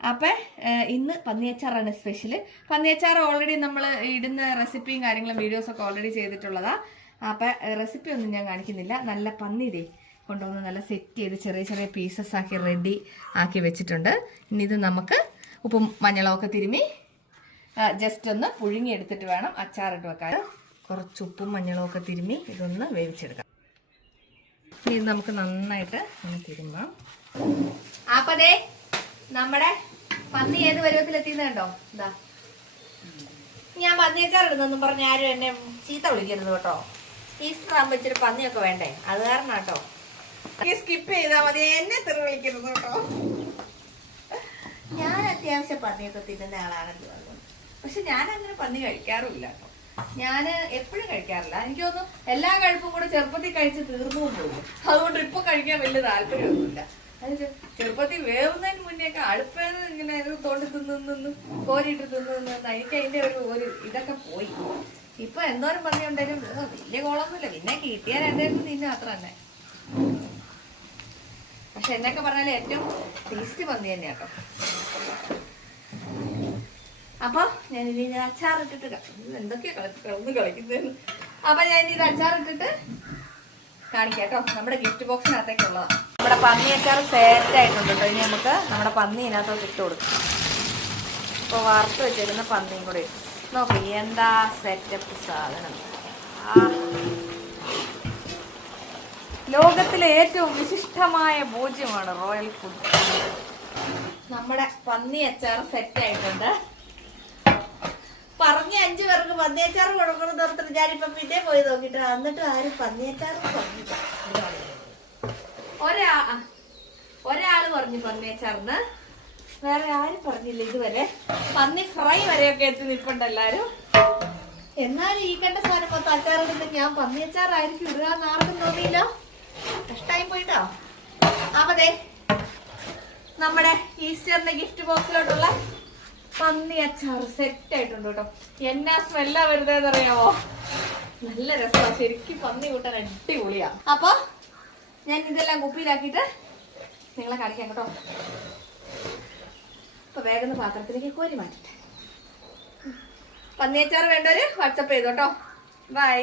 അപ്പം ഇന്ന് പന്നിയച്ചാറാണ് special. പന്നിയച്ചാർ already നമ്മൾ ഇടുന്ന റെസിപ്പിയും കാര്യങ്ങളും വീഡിയോസൊക്കെ ഓൾറെഡി ചെയ്തിട്ടുള്ളതാണ്. അപ്പം റെസിപ്പി ഒന്നും ഞാൻ കാണിക്കുന്നില്ല. നല്ല പന്നി ഇതേ കൊണ്ടുവന്ന് നല്ല സെറ്റ് ചെയ്ത് ചെറിയ ചെറിയ പീസസ് ആക്കി റെഡി ആക്കി വെച്ചിട്ടുണ്ട്. ഇനി ഇത് നമുക്ക് ഉപ്പും മഞ്ഞളൊക്കെ തിരുമ്മി ജസ്റ്റ് ഒന്ന് പുഴുങ്ങി എടുത്തിട്ട് വേണം അച്ചാറിട്ട് വെക്കാൻ. കുറച്ച് ഉപ്പും മഞ്ഞളൊക്കെ തിരുമ്മി ഇതൊന്ന് വേവിച്ചെടുക്കാം. ഇനി ഇത് നമുക്ക് നന്നായിട്ട് ഒന്ന് തിരുമ്മാം. അപ്പം ദേ നമ്മുടെ പന്നി ഏത് പരുവത്തിലെത്തിയെന്ന് കണ്ടോ. എന്താ ഞാൻ പന്നിയച്ചാർ ഇടുന്നൊന്നും പറഞ്ഞ് ആരും എന്നെ ചീത്ത വിളിക്കരുത് കേട്ടോ. ഈസ്റ്റർ ആകുമ്പോൾ ഇച്ചിരി പന്നിയൊക്കെ വേണ്ടേ, അത് കാരണം കേട്ടോ. സ്കിപ്പ് ചെയ്താൽ മതി, എന്നെ തെറി വിളിക്കരുത് കേട്ടോ. ഞാൻ അത്യാവശ്യം പന്നിയൊക്കെ തിന്നുന്ന ആളാണല്ലോ. പക്ഷെ ഞാൻ അങ്ങനെ പന്നി കഴിക്കാറുമില്ല കേട്ടോ. ഞാൻ എപ്പോഴും കഴിക്കാറില്ല. എനിക്ക് തോന്നുന്നു എല്ലാ കഴിപ്പും കൂടെ ചെറുപ്പത്തിൽ കഴിച്ച് തീർന്നു പോകും. അതുകൊണ്ട് ഇപ്പൊ കഴിക്കാൻ വലിയ താല്പര്യമൊന്നുമില്ല. ചെറുപ്പത്തിൽ വേവുന്നതിന് മുന്നേയൊക്കെ അടുപ്പേന്ന് ഇങ്ങനെ തോണ്ടി തിന്നു കോരിയിട്ട് തിന്നു എനിക്ക് അതിന്റെ ഒരു ഇതൊക്കെ പോയി. ഇപ്പൊ എന്തോരം പന്നി ഉണ്ടെങ്കിലും വലിയ കോളൊന്നുമില്ല. പിന്നെ കിട്ടിയാൽ എന്തായാലും തിന്നും അത്ര തന്നെ. പക്ഷെ എന്നൊക്കെ പറഞ്ഞാൽ ഏറ്റവും ടേസ്റ്റ് പന്നി തന്നെയാട്ടോ. അപ്പൊ ഞാൻ ഇനി അച്ചാറിട്ടിട്ട് എന്തൊക്കെയാ ഒന്ന് കളിക്കുന്നതെന്ന്. അപ്പൊ ഞാൻ ഇനി ഇത് അച്ചാറിട്ടിട്ട് കാണിക്കാട്ടോ. നമ്മുടെ ഗിഫ്റ്റ് ബോക്സിനകത്തേക്കുള്ളതാണ്. നമ്മുടെ പന്നി അച്ചാർ സെറ്റ് ആയിട്ടുണ്ട് കേട്ടോ. ഇനി നമുക്ക് നമ്മുടെ പന്നി ഇതിനകത്തോട്ട് ഇട്ട് കൊടുക്കും. ഇപ്പോൾ വറുത്ത് വെച്ചേക്കുന്ന പന്നിയും കൂടെ നോക്കി എന്താ സെറ്റപ്പ് സാധനം. ലോകത്തിലെ ഏറ്റവും വിശിഷ്ടമായ ഭോജ്യമാണ് റോയൽ ഫുഡ്. നമ്മുടെ പന്നി അച്ചാർ സെറ്റ് ആയിട്ടുണ്ട്. പറഞ്ഞ 5 പേർക്ക് പന്നിയച്ചാർ കൊടുക്കണം നിർത്തിട്ട് ഞാനിപ്പം പിന്നെ പോയി നോക്കിട്ട് എന്നിട്ട് ആരും പന്നിയച്ചാർ പറഞ്ഞില്ല. ഒരാള് പറഞ്ഞു പന്നിയച്ചാറിന്, വേറെ ആരും പറഞ്ഞില്ല ഇതുവരെ. പന്നി ഫ്രൈ വരെയൊക്കെ എത്തി നിൽപ്പുണ്ട് എല്ലാരും. എന്നാലും ഈ കണ്ട സാധനം മൊത്തം അച്ചാറിടുന്ന ഞാൻ പന്നിയച്ചാറായിരിക്കും ഇടുക എന്ന് ആർക്കും തോന്നിയില്ല. കഷ്ടായി പോയിട്ടോ. അപ്പതേ നമ്മുടെ ഈസ്റ്ററിന്റെ ഗിഫ്റ്റ് ബോക്സിലോട്ടുള്ള പന്നി അച്ചാർ സെറ്റ് ആയിട്ടുണ്ട് കേട്ടോ. എന്നാ സ്മെല്ലാ വരുന്നതെന്ന് അറിയാമോ? നല്ല രസമാണ് ശരിക്കും. പന്നി കൂട്ടാൻ അടിപൊളിയാ. അപ്പൊ ഞാൻ ഇതെല്ലാം കുപ്പിയിലാക്കിയിട്ട് നിങ്ങളെ കാണിക്കാം കേട്ടോ. അപ്പൊ വേഗം പാത്രത്തിലേക്ക് കോരി മാറ്റിട്ടെ. പന്നി അച്ചാർ വേണ്ടവര് വാട്സപ്പ് ചെയ്തോട്ടോ. ബൈ.